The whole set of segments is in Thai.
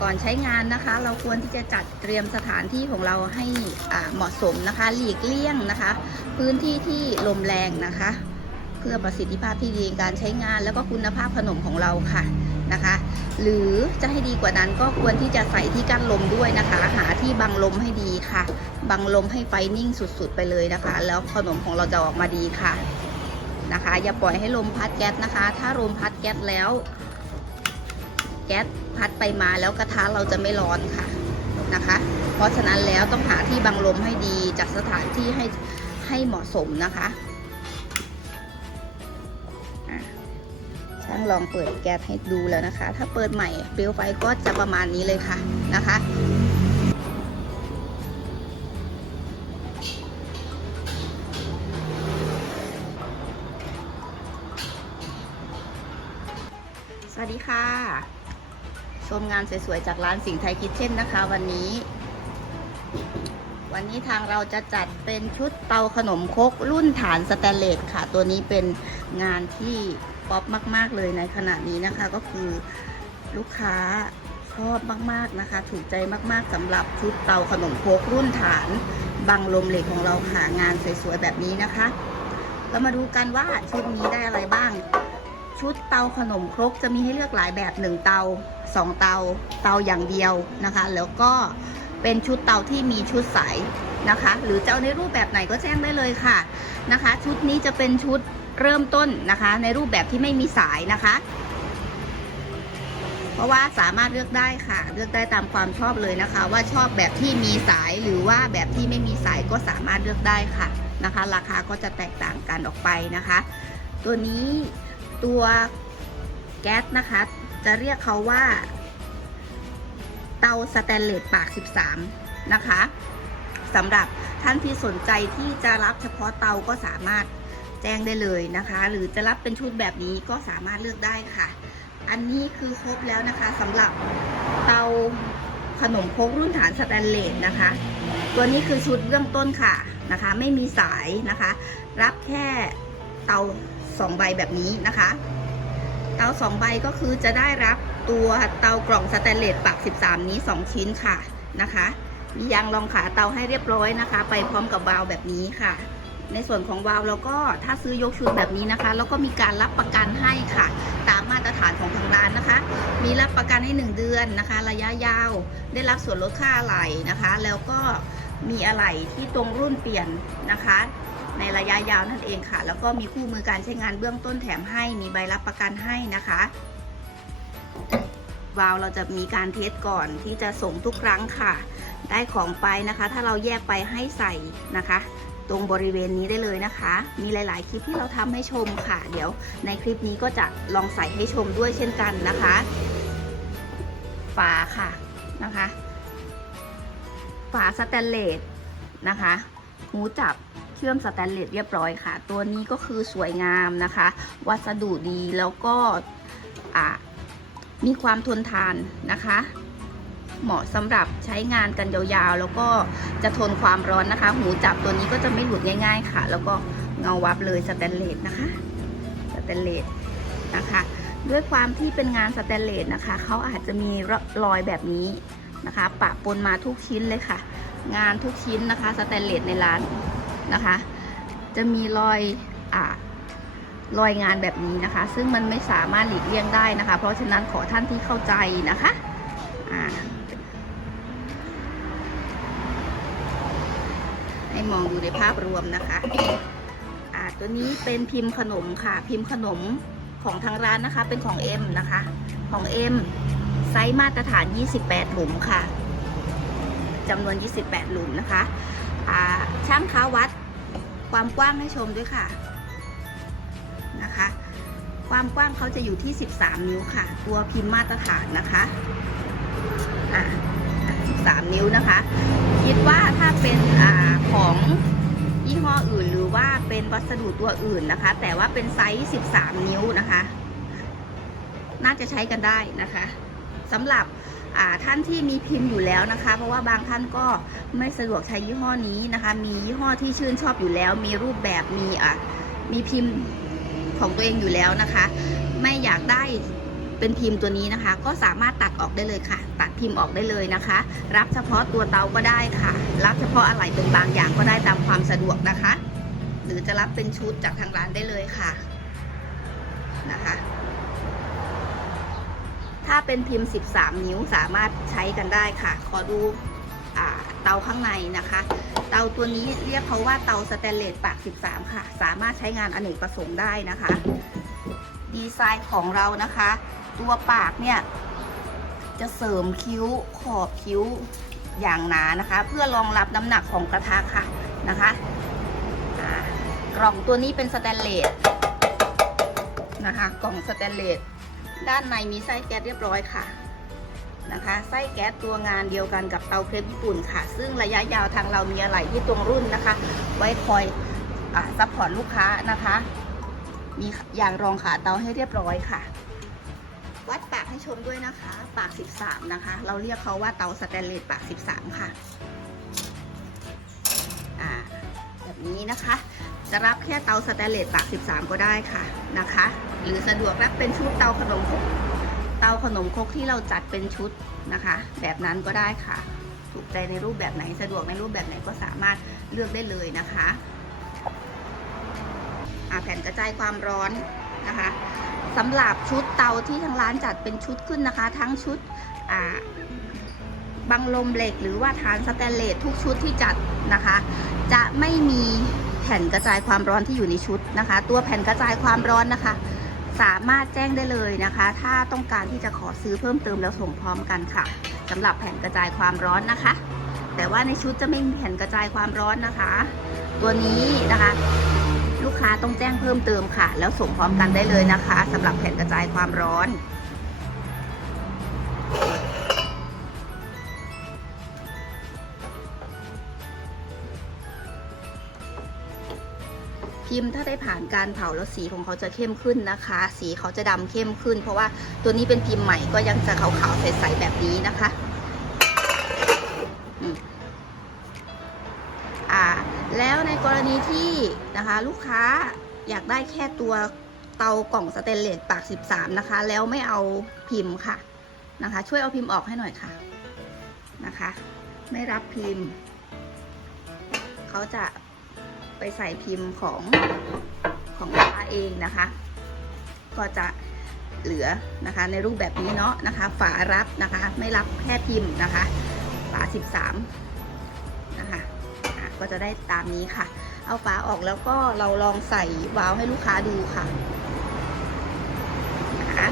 ก่อนใช้งานนะคะ เราควรที่จะจัดเตรียมสถานที่ของเราให้อ่าเหมาะสมนะคะ หลีกเลี่ยงนะคะ พื้นที่ที่ลมแรงนะคะ เพื่อประสิทธิภาพที่ดีการใช้งานแล้วก็คุณภาพขนมของเราค่ะนะคะ หรือจะให้ดีกว่านั้นก็ควรที่จะใส่ที่กั้นลมด้วยนะคะ หาที่บังลมให้ดีค่ะ บังลมให้ไฟนิ่งสุดๆ ไปเลยนะคะ แล้วขนมของเราจะออกมาดีค่ะนะคะ อย่าปล่อยให้ลมพัดแก๊สนะคะ ถ้าลมพัดแก๊สแล้ว แก๊สพัดไปมาแล้วกระทะเราจะไม่ร้อนค่ะนะคะ เพราะฉะนั้นแล้วต้องหาที่บังลมให้ดีจัดสถานที่ให้ให้เหมาะสมนะคะอะช่างลองเปิดแก๊สให้ดูแล้วนะคะ ถ้าเปิดใหม่เปลวไฟก็จะประมาณนี้เลยค่ะนะคะสวัสดีค่ะ ชมงานสวยๆ จากร้านสิงห์ไทยคิทเช่นนะคะ วันนี้ วันนี้ทางเราจะจัดเป็นชุดเตาขนมครกรุ่นฐานสแตนเลสค่ะ ตัวนี้เป็นงานที่ป๊อปมาก ๆ เลยในขณะนี้นะคะก็คือลูกค้าชอบมากๆนะคะ ถูกใจมากๆสำหรับชุดเตาขนมครกรุ่นฐานบังลมเหล็กของเราค่ะงานสวยๆ แบบนี้นะคะ เรามาดูกันว่าชุดนี้ได้อะไรบ้าง ชุดเตาขนมครกจะมีให้เลือกหลายแบบ 1 เตา 2 เตา เตาอย่างเดียวนะคะ แล้วก็เป็นชุดเตาที่มีชุดใสนะคะ หรือจะเอาในรูปแบบไหนก็แจ้งได้เลยค่ะนะคะ ชุดนี้จะเป็นชุดเริ่มต้นนะคะ ในรูปแบบที่ไม่มีสายนะคะ เพราะว่าสามารถเลือกได้ค่ะ เลือกได้ตามความชอบเลยนะคะ ว่าชอบแบบที่มีสายหรือว่าแบบที่ไม่มีสายก็สามารถเลือกได้ค่ะนะคะ ราคาก็จะแตกต่างกันออกไปนะคะ ตัวนี้ ตัวแก๊สนะคะ จะเรียกเขาว่า เตาสแตนเลสปาก 13 นะคะสำหรับท่านที่สนใจที่จะรับเฉพาะเตาก็สามารถแจ้งได้เลยนะคะ หรือจะรับเป็นชุดแบบนี้ก็สามารถเลือกได้ค่ะ อันนี้คือครบแล้วนะคะสำหรับเตาขนมครกรุ่นฐานสแตนเลสนะคะ ตัวนี้คือชุดเบื้องต้นค่ะนะคะ ไม่มีสายนะคะ รับแค่เตา สองใบแบบนี้นะคะ เตาสองใบก็คือจะได้รับตัวเตากล่องสแตนเลสปาก13 นี้ 2 ชิ้นค่ะนะคะ มียางรองขาเตาให้เรียบร้อยนะคะ ไปพร้อมกับวาล์วแบบนี้ค่ะ ในส่วนของวาล์วเราก็ถ้าซื้อยกชุดแบบนี้นะคะ แล้วก็มีการรับประกันให้ค่ะ ตามมาตรฐานของทางร้านนะคะ มีรับประกันให้ 1 เดือนนะคะ ระยะยาว ได้รับส่วนลดค่าอะไหล่นะคะ แล้วก็มีอะไหล่ที่ตรงรุ่นเปลี่ยนนะคะ ในระยะยาวนั่นเองค่ะ แล้วก็มีคู่มือการใช้งานเบื้องต้นแถมให้ มีใบรับประกันให้นะคะวาล์วเราจะมีการเทสก่อนที่จะส่งทุกครั้งค่ะ ได้ของไปนะคะ ถ้าเราแยกไปให้ใส่นะคะ ตรงบริเวณนี้ได้เลยนะคะ มีหลาย ๆ คลิปที่เราทำให้ชมค่ะ เดี๋ยวในคลิปนี้ก็จะลองใส่ให้ชมด้วยเช่นกันนะคะฝาค่ะนะคะฝาสแตนเลสนะคะหูจับ เชื่อมสแตนเลสเรียบร้อยค่ะ ตัวนี้ก็คือสวยงามนะคะ วัสดุดีแล้วก็มีความทนทานนะคะ เหมาะสำหรับใช้งานกันยาวๆ แล้วก็จะทนความร้อนนะคะ หูจับตัวนี้ก็จะไม่หลุดง่าย ๆ ค่ะ แล้วก็เงาวับเลยสแตนเลสนะคะสแตนเลสนะคะด้วยความที่เป็นงานสแตนเลสนะคะ เขาอาจจะมีรอยแบบนี้นะคะ ปะปนมาทุกชิ้นเลยค่ะ งานทุกชิ้นนะคะ สแตนเลสในร้าน นะคะ จะมีรอยอ่ารอยงานแบบนี้นะคะ ซึ่งมันไม่สามารถหลีกเลี่ยงได้นะคะ เพราะฉะนั้นขอท่านที่เข้าใจนะคะให้มองดูในภาพรวมนะคะอ่าตัวนี้เป็นพิมพ์ขนมค่ะ พิมพ์ขนมของทางร้านนะคะ เป็นของ M นะคะ ของ M ไซส์มาตรฐาน 28 หลุมค่ะจำนวน 28 หลุมนะคะอ่าช่างค้าวัด ความกว้างให้ชมด้วยค่ะนะคะ ความกว้างเขาจะอยู่ที่ 13 นิ้วค่ะ ตัวพิมพ์มาตรฐานนะคะอ่า13 นิ้วนะคะ คิดว่าถ้าเป็นอ่าของยี่ห้ออื่นหรือว่าเป็นวัสดุตัวอื่นนะคะ แต่ว่าเป็นไซส์ 13 นิ้วนะคะ น่าจะใช้กันได้นะคะสำหรับ ท่านที่มีพิมพ์อยู่แล้วนะคะ เพราะว่าบางท่านก็ไม่สะดวกใช้ยี่ห้อนี้นะคะ มียี่ห้อที่ชื่นชอบอยู่แล้ว มีรูปแบบมีอะมีพิมพ์ของตัวเองอยู่แล้วนะคะ ไม่อยากได้เป็นพิมพ์ตัวนี้นะคะ ก็สามารถตัดออกได้เลยค่ะ ตัดพิมพ์ออกได้เลยนะคะ รับเฉพาะตัวเตาก็ได้ค่ะ รับเฉพาะอะไรเป็นบางอย่างก็ได้ตามความสะดวกนะคะ หรือจะรับเป็นชุดจากทางร้านได้เลยค่ะนะคะ ถ้าเป็นพิมพ์ 13 นิ้วสามารถใช้กันได้ค่ะ ขอดูเตาข้างในนะคะ เตาตัวนี้เรียกเขาว่าเตาสแตนเลสปาก 13 ค่ะ สามารถใช้งานอเนกประสงค์ได้นะคะ ดีไซน์ของเรานะคะ ตัวปากเนี่ยจะเสริมคิ้วขอบคิ้วอย่างหนานะคะ เพื่อรองรับน้ำหนักของกระทะค่ะนะคะกล่องตัวนี้เป็นสแตนเลสนะคะ กล่องสแตนเลส ด้านในมีไส้แก๊สเรียบร้อยค่ะนะคะไส้แก๊สตัวงานเดียวกันกับเตาเครปญี่ปุ่นค่ะ ซึ่งระยะยาวทางเรามีอะไรที่ตรงรุ่นนะคะ ไว้คอยอซัพพอร์ตลูกค้านะคะ มียางรองขาเตาให้เรียบร้อยค่ะ วัดปากให้ชมด้วยนะคะ ปาก 13 นะคะ เราเรียกเขาว่าเตาสแตนเลสปาก 13 ค่ะอ่าแบบนี้นะคะ จะรับแค่เตาสแตนเลสปาก13 ก็ได้ค่ะนะคะ หรือสะดวกรับเป็นชุดเตาขนมครกเตาขนมครกที่เราจัดเป็นชุดนะคะ แบบนั้นก็ได้ค่ะ ถูกใจในรูปแบบไหนสะดวกในรูปแบบไหนก็สามารถเลือกได้เลยนะคะแผ่นกระจายความร้อนนะคะสำหรับชุดเตาที่ทางร้านจัดเป็นชุดขึ้นนะคะ ทั้งชุดบังลมเหล็กหรือว่าฐานสแตนเลสทุกชุดที่จัดนะคะ จะไม่มี แผ่นกระจายความร้อนที่อยู่ในชุดนะคะ ตัวแผ่นกระจายความร้อนนะคะ สามารถแจ้งได้เลยนะคะ ถ้าต้องการที่จะขอซื้อเพิ่มเติมแล้วส่งพร้อมกันค่ะสำหรับแผ่นกระจายความร้อนนะคะ แต่ว่าในชุดจะไม่มีแผ่นกระจายความร้อนนะคะ ตัวนี้นะคะ ลูกค้าต้องแจ้งเพิ่มเติมค่ะ แล้วส่งพร้อมกันได้เลยนะคะสำหรับแผ่นกระจายความร้อน พิมพ์ถ้าได้ผ่านการเผาแล้วสีของเขาจะเข้มขึ้นนะคะ สีเขาจะดำเข้มขึ้น เพราะว่าตัวนี้เป็นพิมพ์ใหม่ก็ยังจะขาวๆใสๆแบบนี้นะคะอ่า แล้วในกรณีที่นะคะ ลูกค้าอยากได้แค่ตัวเตากล่องสเตนเลสปาก 13 นะคะ แล้วไม่เอาพิมพ์ค่ะนะคะ ช่วยเอาพิมพ์ออกให้หน่อยค่ะนะคะ ไม่รับพิมพ์ เขาจะ ไปใส่พิมพ์ของของลูกค้าเองนะคะ ก็จะเหลือนะคะในรูปแบบนี้เนาะนะคะ ฝารับนะคะไม่รับแค่พิมพ์นะคะ ฝา 13นะคะะก็จะได้ตามนี้ค่ะ เอาฝาออกแล้วก็เราลองใส่วาล์วให้ลูกค้าดูค่ะนะคะ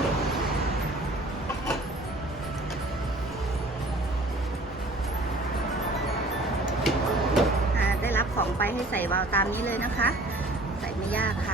ใส่วาล์วตามนี้เลยนะคะ ใส่ไม่ยากค่ะ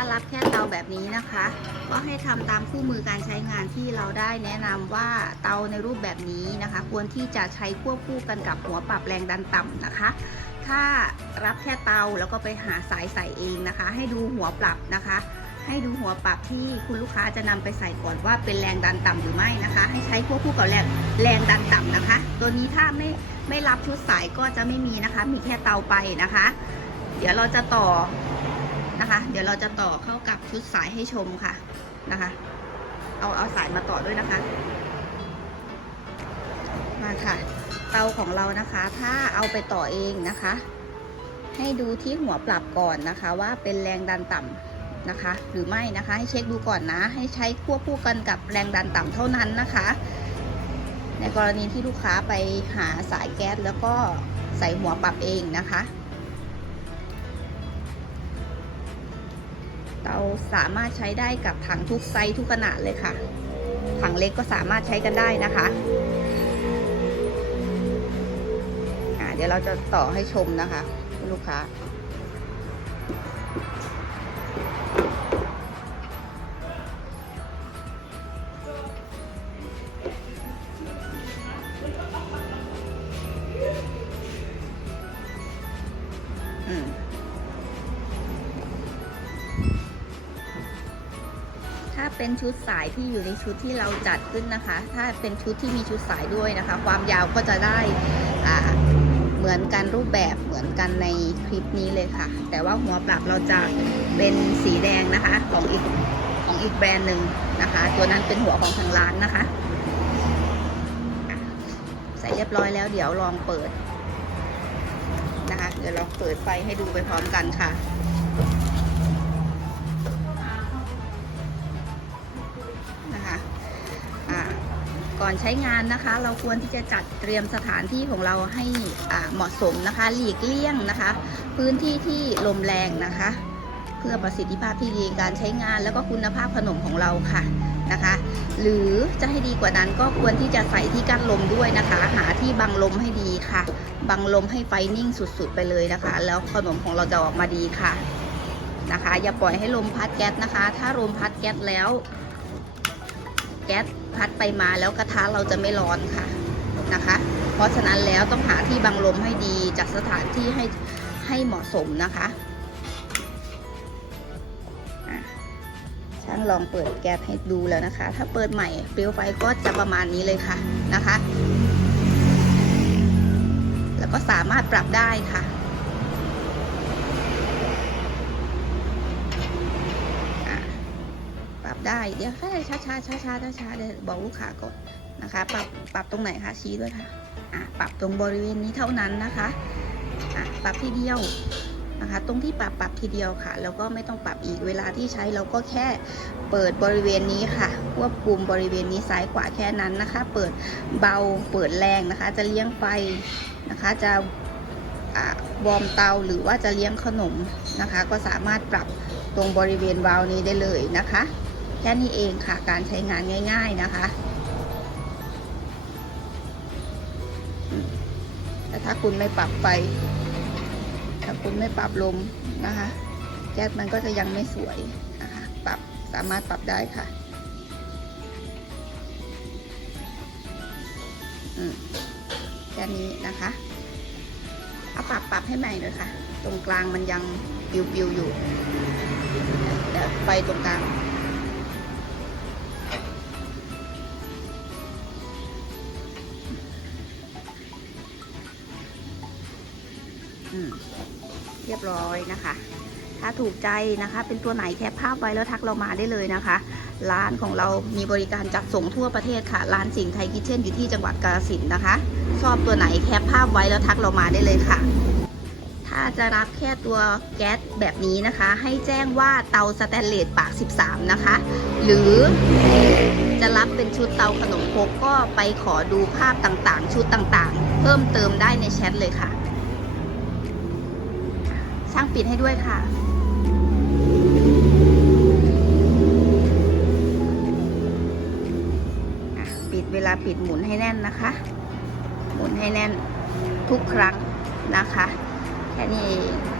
ถ้ารับแค่เตาแบบนี้นะคะ ก็ให้ทำตามคู่มือการใช้งานที่เราได้แนะนำว่าเตาในรูปแบบนี้นะคะ ควรที่จะใช้ควบคู่กันกับหัวปรับแรงดันต่ำนะคะ ถ้ารับแค่เตาแล้วก็ไปหาสายใส่เองนะคะ ให้ดูหัวปรับนะคะ ให้ดูหัวปรับที่คุณลูกค้าจะนำไปใส่ก่อนว่าเป็นแรงดันต่ำหรือไม่นะคะ ให้ใช้ควบคู่กับแรงแรงดันต่ำนะคะ ตัวนี้ถ้าไม่ไม่รับชุดสายก็จะไม่มีนะคะ มีแค่เตาไปนะคะ เดี๋ยวเราจะต่อ นะคะ เดี๋ยวเราจะต่อเข้ากับชุดสายให้ชมค่ะนะคะ เอาเอาสายมาต่อด้วยนะคะ มาค่ะ เตาของเรานะคะ ถ้าเอาไปต่อเองนะคะ ให้ดูที่หัวปรับก่อนนะคะ ว่าเป็นแรงดันต่ำนะคะ หรือไม่นะคะ ให้เช็คดูก่อนนะ ให้ใช้ควบคู่กันกับแรงดันต่ำเท่านั้นนะคะ ในกรณีที่ลูกค้าไปหาสายแก๊สแล้วก็ใส่หัวปรับเองนะคะ เตาสามารถใช้ได้กับถังทุกไซส์ทุกขนาดเลยค่ะ ถังเล็กก็สามารถใช้กันได้นะคะเดี๋ยวเราจะต่อให้ชมนะคะคุณลูกค้า อืม เป็นชุดสายที่อยู่ในชุดที่เราจัดขึ้นนะคะ ถ้าเป็นชุดที่มีชุดสายด้วยนะคะ ความยาวก็จะได้เหมือนกันรูปแบบเหมือนกันในคลิปนี้เลยค่ะ แต่ว่าหัวปรับเราจะเป็นสีแดงนะคะของอีกของอีกแบรนด์หนึ่งนะคะ ตัวนั้นเป็นหัวของทางร้านนะคะใส่เรียบร้อยแล้วเดี๋ยวลองเปิดนะคะ เดี๋ยวลองเปิดไฟให้ดูไปพร้อมกันค่ะ อนใช้งานนะคะ เราควรที่จะจัดเตรียมสถานที่ของเราให้อ่าเหมาะสมนะคะ หลีกเลี่ยงนะคะ พื้นที่ที่ลมแรงนะคะ เพื่อประสิทธิภาพที่ดีการใช้งานแล้วก็คุณภาพขนมของเราค่ะนะคะ หรือจะให้ดีกว่านั้นก็ควรที่จะใส่ที่กั้นลมด้วยนะคะ หาที่บังลมให้ดีค่ะ บังลมให้ไฟนิ่งสุดๆไปเลยนะคะ แล้วขนมของเราจะออกมาดีค่ะนะคะ อย่าปล่อยให้ลมพัดแก๊สนะคะ ถ้าลมพัดแก๊สแล้ว แก๊สพัดไปมาแล้วกระทะเราจะไม่ร้อนค่ะนะคะ เพราะฉะนั้นแล้วต้องหาที่บังลมให้ดีจากสถานที่ให้ให้เหมาะสมนะคะอะช่างลองเปิดแก๊สให้ดูแล้วนะคะ ถ้าเปิดใหม่เปลวไฟก็จะประมาณนี้เลยค่ะนะคะ แล้วก็สามารถปรับได้ค่ะ อะ ปรับ ได้ เดี๋ยวแค่ช้าช้าช้าช้าช้าช้าๆเดี๋ยวบอกลูกค้าก่อนนะคะ ปรับปรับตรงไหนคะชี้ด้วยค่ะอะปรับตรงบริเวณนี้เท่านั้นนะคะอะปรับทีเดียวนะคะ ตรงที่ปรับปรับทีเดียวค่ะ แล้วก็ไม่ต้องปรับอีกเวลาที่ใช้เราก็แค่เปิดบริเวณนี้ค่ะ ควบคุมบริเวณนี้ซ้ายขวาแค่นั้นนะคะ เปิดเบาเปิดแรงนะคะ จะเลี้ยงไฟนะคะ จะอ่าวอร์มเตาหรือว่าจะเลี้ยงขนมนะคะ ก็สามารถปรับตรงบริเวณวาล์วนี้ได้เลยนะคะ แค่นี้เองค่ะ การใช้งานง่าย ๆนะคะ แต่ถ้าคุณไม่ปรับไฟ ถ้าคุณไม่ปรับลมนะคะ แก๊สมันก็จะยังไม่สวยนะคะ ปรับสามารถปรับได้ค่ะอืมแค่นี้นะคะเอาปรับปรับให้ใหม่เลยค่ะ ตรงกลางมันยังปิวๆอยู่ ไฟตรงกลาง เรียบร้อยนะคะ ถ้าถูกใจนะคะเป็นตัวไหนแคปภาพไว้แล้วทักเรามาได้เลยนะคะ ร้านของเรามีบริการจัดส่งทั่วประเทศค่ะ ร้านสิงห์ไทยคิทเช่นอยู่ที่จังหวัดกาฬสินนะคะ ชอบตัวไหนแคปภาพไว้แล้วทักเรามาได้เลยค่ะถ้าจะรับแค่ตัวแก๊สแบบนี้นะคะ ให้แจ้งว่าเตาสแตนเลสปาก 13 นะคะ หรือจะรับเป็นชุดเตาขนมครกก็ไปขอดูภาพต่างๆ ชุดต่างๆ เพิ่มเติมได้ในแชทเลยค่ะ ช่างปิดให้ด้วยค่ะ ปิดเวลาปิดหมุนให้แน่นนะคะ หมุนให้แน่นทุกครั้งนะคะ แค่นี้เอง